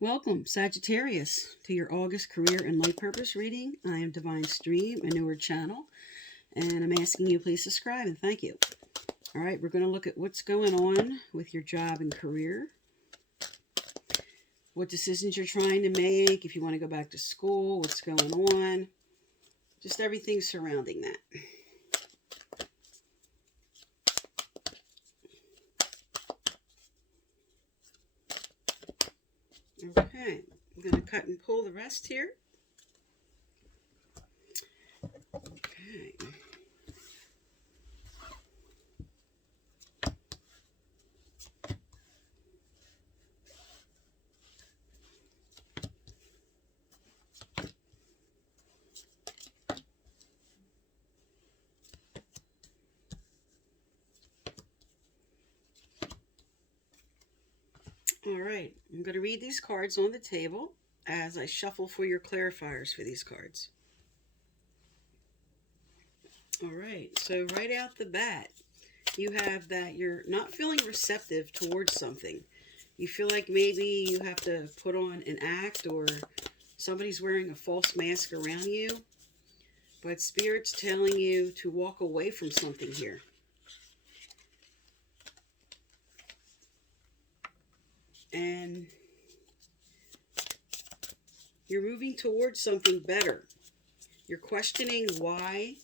Welcome, Sagittarius, to your August career and life purpose reading. I am Divine Stream, a newer channel, and I'm asking you please subscribe and thank you. All right, we're going to look at what's going on with your job and career, what decisions you're trying to make, if you want to go back to school, what's going on, just everything surrounding that. Okay, I'm going to cut and pull the rest here. Okay. All right, I'm going to read these cards on the table as I shuffle for your clarifiers for these cards. All right, so right out the bat, you have that you're not feeling receptive towards something. You feel like maybe you have to put on an act or somebody's wearing a false mask around you, but Spirit's telling you to walk away from something here. And you're moving towards something better. You're questioning why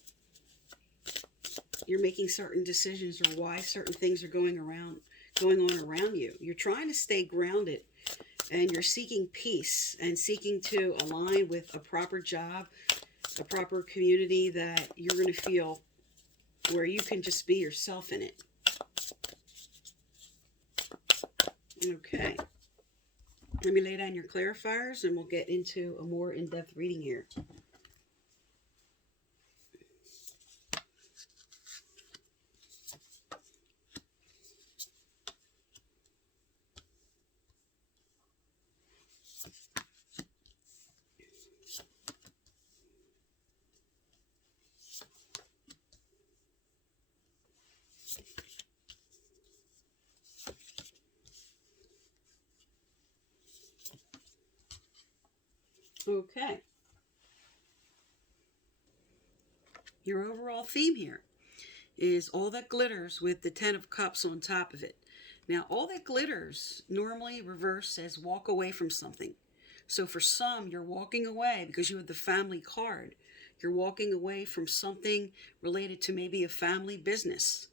you're making certain decisions or why certain things are going on around you. You're trying to stay grounded and you're seeking peace and seeking to align with a proper job, a proper community that you're going to feel where you can just be yourself in it. Okay. Let me lay down your clarifiers and we'll get into a more in-depth reading here. Okay. Your overall theme here is all that glitters with the 10 of cups on top of it. Now, all that glitters normally reverse says walk away from something. So for some, you're walking away because you have the family card. You're walking away from something related to maybe a family business.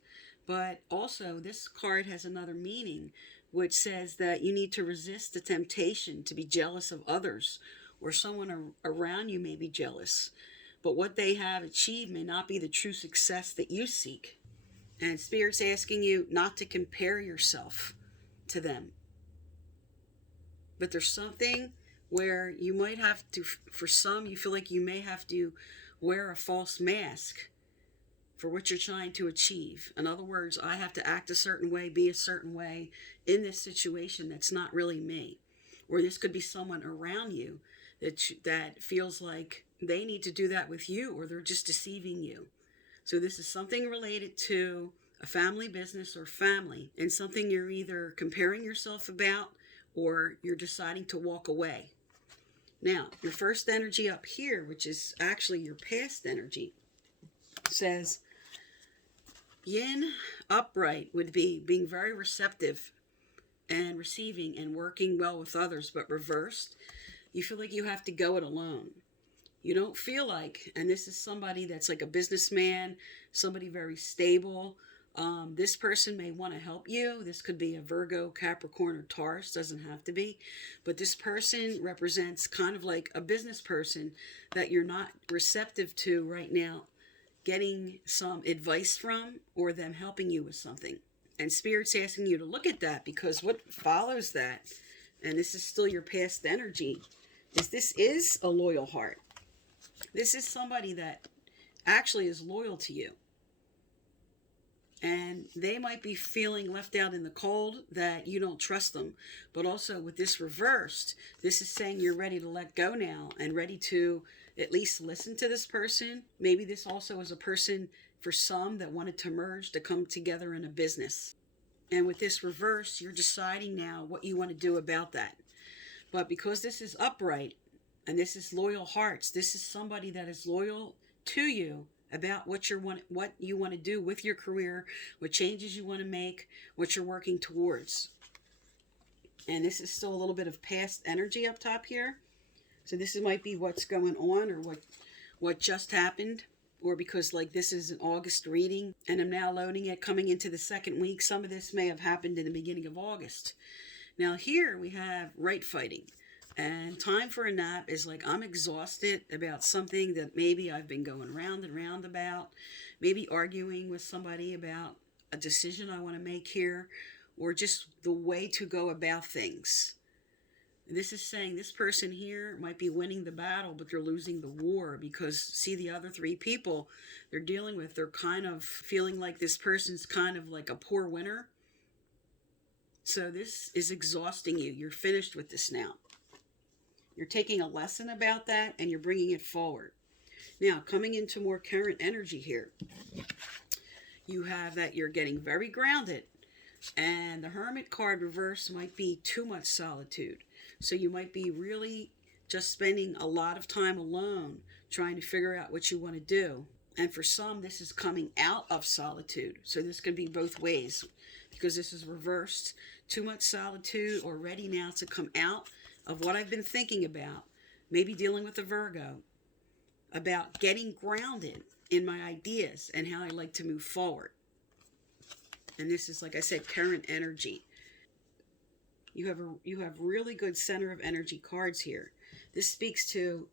But also, this card has another meaning, which says that you need to resist the temptation to be jealous of others, or someone around you may be jealous. But what they have achieved may not be the true success that you seek. And Spirit's asking you not to compare yourself to them. But there's something where you might have to, for some, you feel like you may have to wear a false mask for what you're trying to achieve. In other words, I have to act a certain way, be a certain way in this situation that's not really me. Or this could be someone around you that feels like they need to do that with you, or they're just deceiving you. So this is something related to a family business or family, and something you're either comparing yourself about or you're deciding to walk away. Now, your first energy up here, which is actually your past energy, says yin upright would be being very receptive and receiving and working well with others, but reversed, you feel like you have to go it alone. You don't feel like, and this is somebody that's like a businessman, somebody very stable. This person may want to help you. This could be a Virgo, Capricorn, or Taurus. Doesn't have to be. But this person represents kind of like a business person that you're not receptive to right now, getting some advice from or them helping you with something. And Spirit's asking you to look at that, because what follows that, and this is still your past energy, is this is a loyal heart. This is somebody that actually is loyal to you. And they might be feeling left out in the cold, that you don't trust them. But also with this reversed, this is saying you're ready to let go now and ready to at least listen to this person. Maybe this also is a person for some that wanted to merge, to come together in a business. And with this reverse, you're deciding now what you want to do about that. But because this is upright and this is loyal hearts, this is somebody that is loyal to you about what you want to do with your career, what changes you want to make, what you're working towards. And this is still a little bit of past energy up top here. So this might be what's going on, or what just happened, or because like this is an August reading and I'm now loading it coming into the second week. Some of this may have happened in the beginning of August. Now here we have right fighting. And time for a nap is like I'm exhausted about something that maybe I've been going round and round about, maybe arguing with somebody about a decision I want to make here, or just the way to go about things. This is saying this person here might be winning the battle, but they're losing the war, because see the other three people they're dealing with, they're kind of feeling like this person's kind of like a poor winner. So this is exhausting you. You're finished with this now. You're taking a lesson about that and you're bringing it forward. Now, coming into more current energy here, you have that you're getting very grounded, and the Hermit card reverse might be too much solitude. So you might be really just spending a lot of time alone trying to figure out what you want to do. And for some, this is coming out of solitude. So this could be both ways, because this is reversed. Too much solitude, or ready now to come out of what I've been thinking about. Maybe dealing with a Virgo, about getting grounded in my ideas and how I like to move forward. And this is, like I said, current energy. You have really good center of energy cards here. This speaks to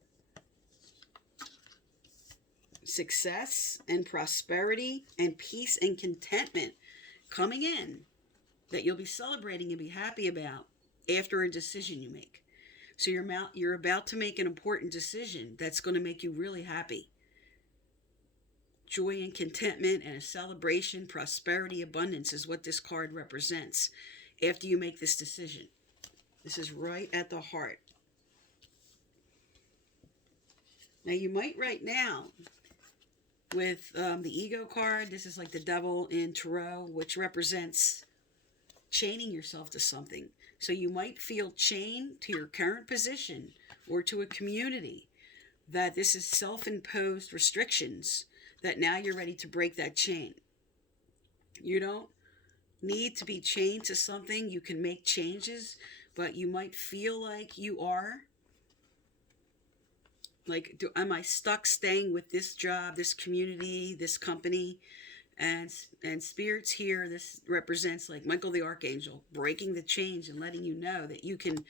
success and prosperity and peace and contentment coming in, that you'll be celebrating and be happy about after a decision you make. So you're about to make an important decision that's going to make you really happy. Joy and contentment and a celebration, prosperity, abundance is what this card represents after you make this decision. This is right at the heart. Now you might right now, with the ego card, this is like the devil in tarot, which represents chaining yourself to something. So you might feel chained to your current position or to a community, that this is self-imposed restrictions, that now you're ready to break that chain. You don't need to be chained to something. You can make changes, but you might feel like you are. Like, am I stuck staying with this job, this community, this company? And spirits here, this represents like Michael the Archangel, breaking the chains and letting you know that you can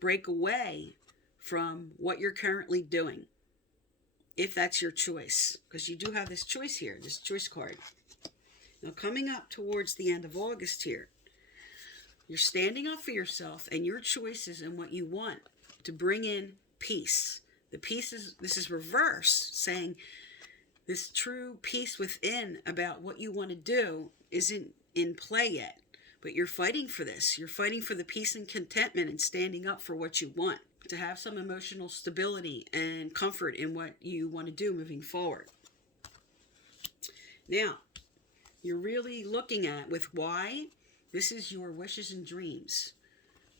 break away from what you're currently doing, if that's your choice. Because you do have this choice here, this choice card. Now coming up towards the end of August here, you're standing up for yourself and your choices and what you want to bring in peace. The peace this is reverse, saying this true peace within about what you want to do isn't in play yet. But you're fighting for this. You're fighting for the peace and contentment and standing up for what you want. To have some emotional stability and comfort in what you want to do moving forward. Now, you're really looking at with why. This is your wishes and dreams.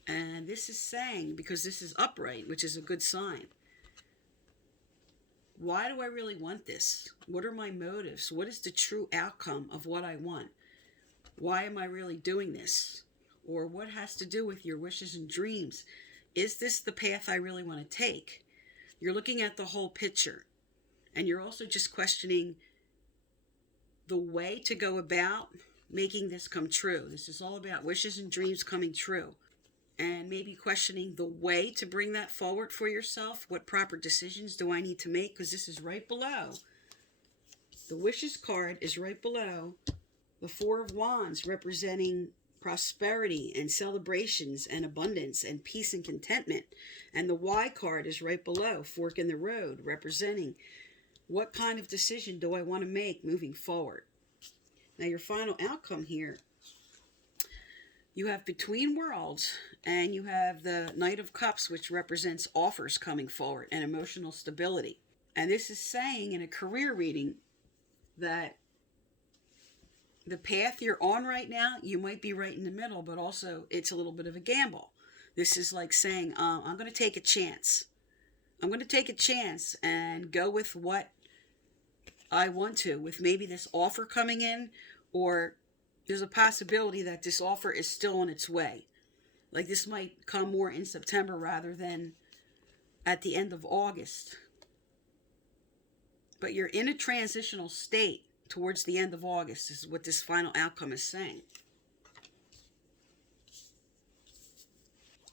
And this is saying, because this is upright, which is a good sign. Why do I really want this? What are my motives? What is the true outcome of what I want? Why am I really doing this? Or what has to do with your wishes and dreams? Is this the path I really want to take? You're looking at the whole picture. And you're also just questioning the way to go about making this come true. This is all about wishes and dreams coming true. And maybe questioning the way to bring that forward for yourself. What proper decisions do I need to make? Because this is right below. The wishes card is right below the Four of Wands, representing prosperity and celebrations and abundance and peace and contentment. And the Y card is right below, Fork in the Road, representing what kind of decision do I want to make moving forward. Now your final outcome here, you have Between Worlds, and you have the Knight of Cups, which represents offers coming forward and emotional stability. And this is saying in a career reading that the path you're on right now, you might be right in the middle, but also it's a little bit of a gamble. This is like saying, I'm going to take a chance. I'm going to take a chance and go with what I want to, with maybe this offer coming in, or there's a possibility that this offer is still on its way. Like this might come more in September rather than at the end of August. But you're in a transitional state towards the end of August, is what this final outcome is saying.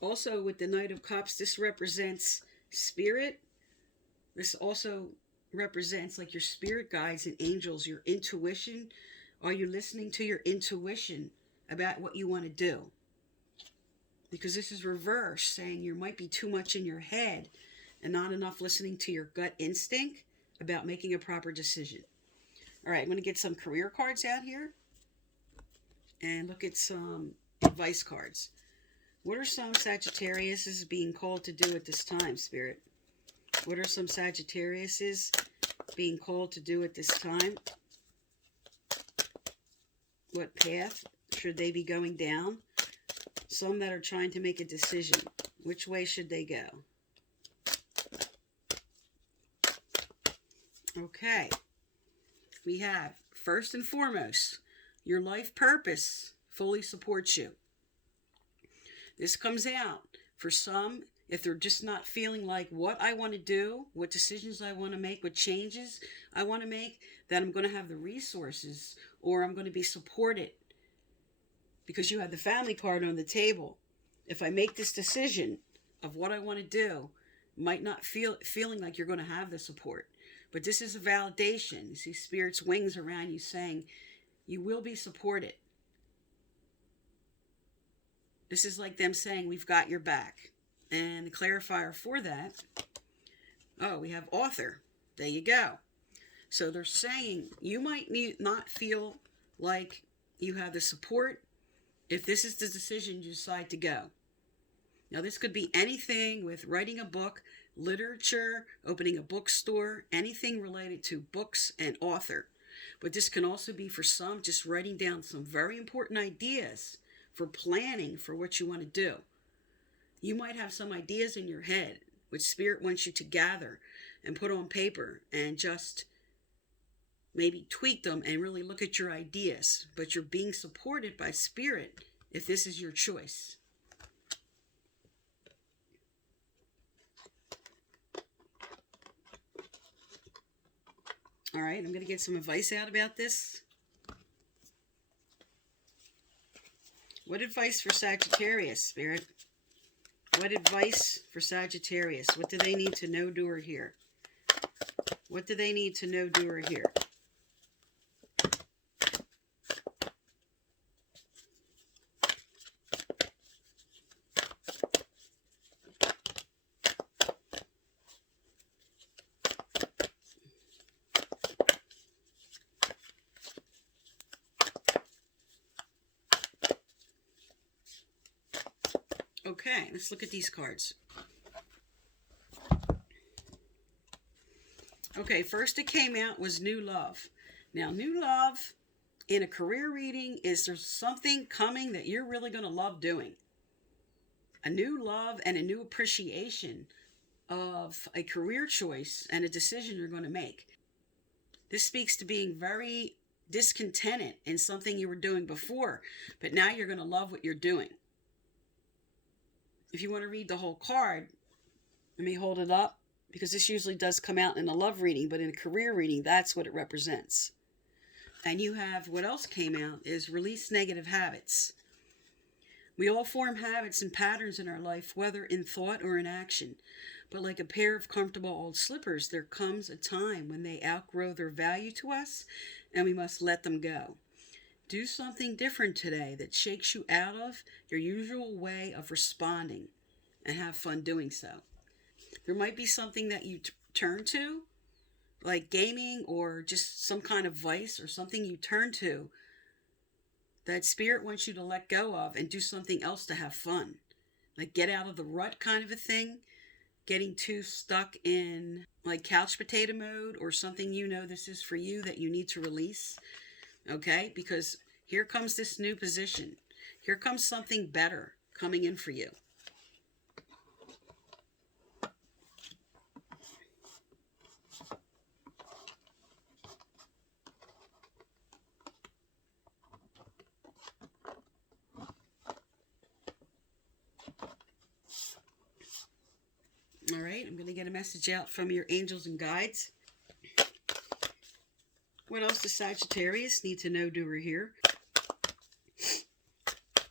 Also, with the Knight of Cups, this represents spirit. This also represents like your spirit guides and angels, your intuition. Are you listening to your intuition about what you want to do? Because this is reverse, saying you might be too much in your head and not enough listening to your gut instinct about making a proper decision. All right, I'm going to get some career cards out here and look at some advice cards. What are some Sagittariuses being called to do at this time, Spirit? What are some Sagittariuses being called to do at this time? What path should they be going down? Some that are trying to make a decision. Which way should they go? Okay. We have, first and foremost, your life purpose fully supports you. This comes out for some, if they're just not feeling like what I want to do, what decisions I want to make, what changes I want to make, that I'm going to have the resources or I'm going to be supported. Because you have the family card on the table. If I make this decision of what I want to do, might not feeling like you're going to have the support. But this is a validation. You see Spirit's wings around you saying you will be supported. This is like them saying, we've got your back. And the clarifier for that, oh, we have author. There you go. So they're saying you might not feel like you have the support if this is the decision you decide to go. Now, this could be anything with writing a book, literature, opening a bookstore, anything related to books and author. But this can also be for some just writing down some very important ideas for planning for what you want to do. You might have some ideas in your head which Spirit wants you to gather and put on paper and just maybe tweak them and really look at your ideas. But you're being supported by Spirit if this is your choice. All right, I'm going to get some advice out about this. What advice for Sagittarius, Spirit? What advice for Sagittarius? What do they need to know, do, or hear? What do they need to know, do, or hear? Okay, let's look at these cards. Okay, first it came out was new love. Now, new love in a career reading is there's something coming that you're really going to love doing. A new love and a new appreciation of a career choice and a decision you're going to make. This speaks to being very discontented in something you were doing before, but now you're going to love what you're doing. If you want to read the whole card, let me hold it up, because this usually does come out in a love reading, but in a career reading, that's what it represents. And you have, what else came out is release negative habits. We all form habits and patterns in our life, whether in thought or in action. But like a pair of comfortable old slippers, there comes a time when they outgrow their value to us, and we must let them go. Do something different today that shakes you out of your usual way of responding, and have fun doing so. There might be something that you turn to, like gaming or just some kind of vice or something you turn to that Spirit wants you to let go of and do something else to have fun. Like get out of the rut kind of a thing, getting too stuck in like couch potato mode or something this is for you that you need to release. Okay, because here comes this new position. Here comes something better coming in for you. All right, I'm going to get a message out from your angels and guides. What else does Sagittarius need to know we're here?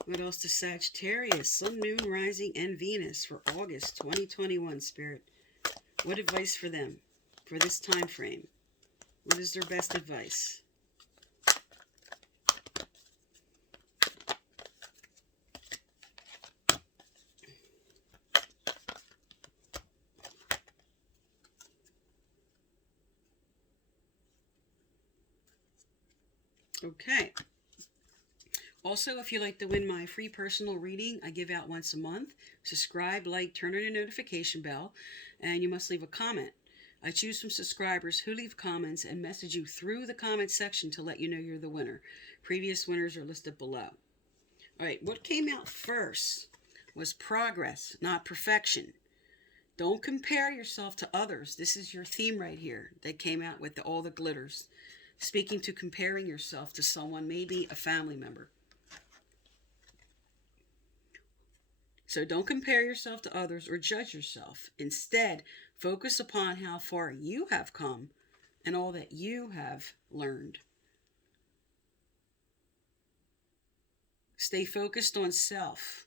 What else does Sagittarius, Sun, Moon, Rising, and Venus for August 2021, Spirit? What advice for them for this time frame? What is their best advice? Okay. Also, if you'd like to win my free personal reading, I give out once a month. Subscribe, like, turn on your notification bell, and you must leave a comment. I choose from subscribers who leave comments and message you through the comment section to let you know you're the winner. Previous winners are listed below. All right, what came out first was progress, not perfection. Don't compare yourself to others. This is your theme right here that came out with all the glitters. Speaking to comparing yourself to someone, maybe a family member. So don't compare yourself to others or judge yourself. Instead, focus upon how far you have come and all that you have learned. Stay focused on self.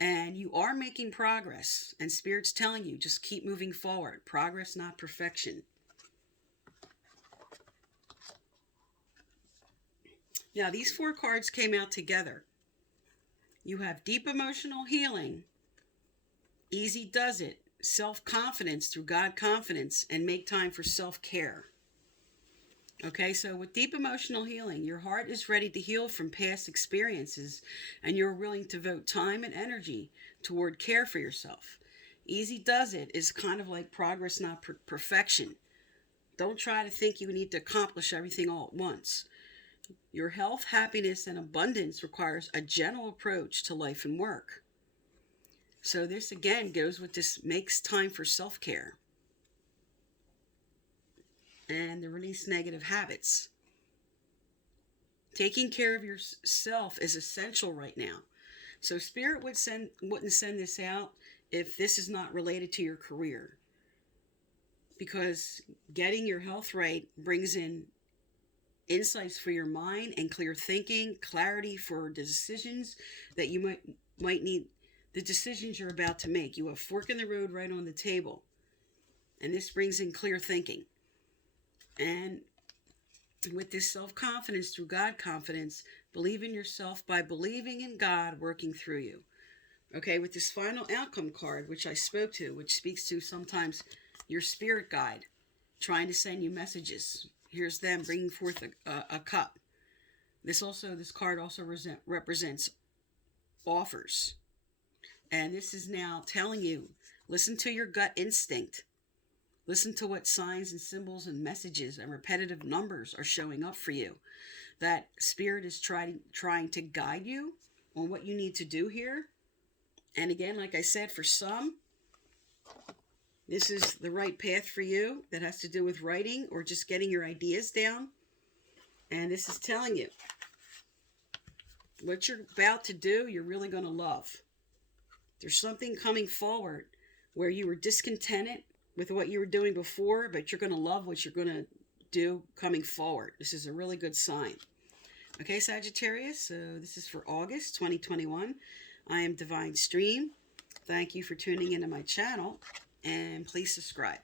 And you are making progress. And Spirit's telling you, just keep moving forward. Progress, not perfection. Now, these 4 cards came out together. You have deep emotional healing, easy does it, self-confidence through God confidence, and make time for self-care. Okay, so with deep emotional healing, your heart is ready to heal from past experiences, and you're willing to devote time and energy toward care for yourself. Easy does it is kind of like progress, not perfection. Don't try to think you need to accomplish everything all at once. Your health, happiness, and abundance requires a gentle approach to life and work. So this again goes with this makes time for self-care and the release negative habits. Taking care of yourself is essential right now. So Spirit wouldn't send this out if this is not related to your career. Because getting your health right brings in insights for your mind and clear thinking, clarity for the decisions that you might need, the decisions you're about to make. You have fork in the road right on the table. And this brings in clear thinking. And with this self-confidence through God confidence, believe in yourself by believing in God working through you. Okay, with this final outcome card, which I spoke to, which speaks to sometimes your spirit guide, trying to send you messages. Here's them bringing forth a cup. This card also represents offers. And this is now telling you, listen to your gut instinct. Listen to what signs and symbols and messages and repetitive numbers are showing up for you. That Spirit is trying to guide you on what you need to do here. And again, like I said, for some, this is the right path for you that has to do with writing or just getting your ideas down. And this is telling you what you're about to do, you're really going to love. There's something coming forward where you were discontented with what you were doing before, but you're going to love what you're going to do coming forward. This is a really good sign. Okay, Sagittarius, so this is for August 2021. I am Divine Stream. Thank you for tuning into my channel. And please subscribe.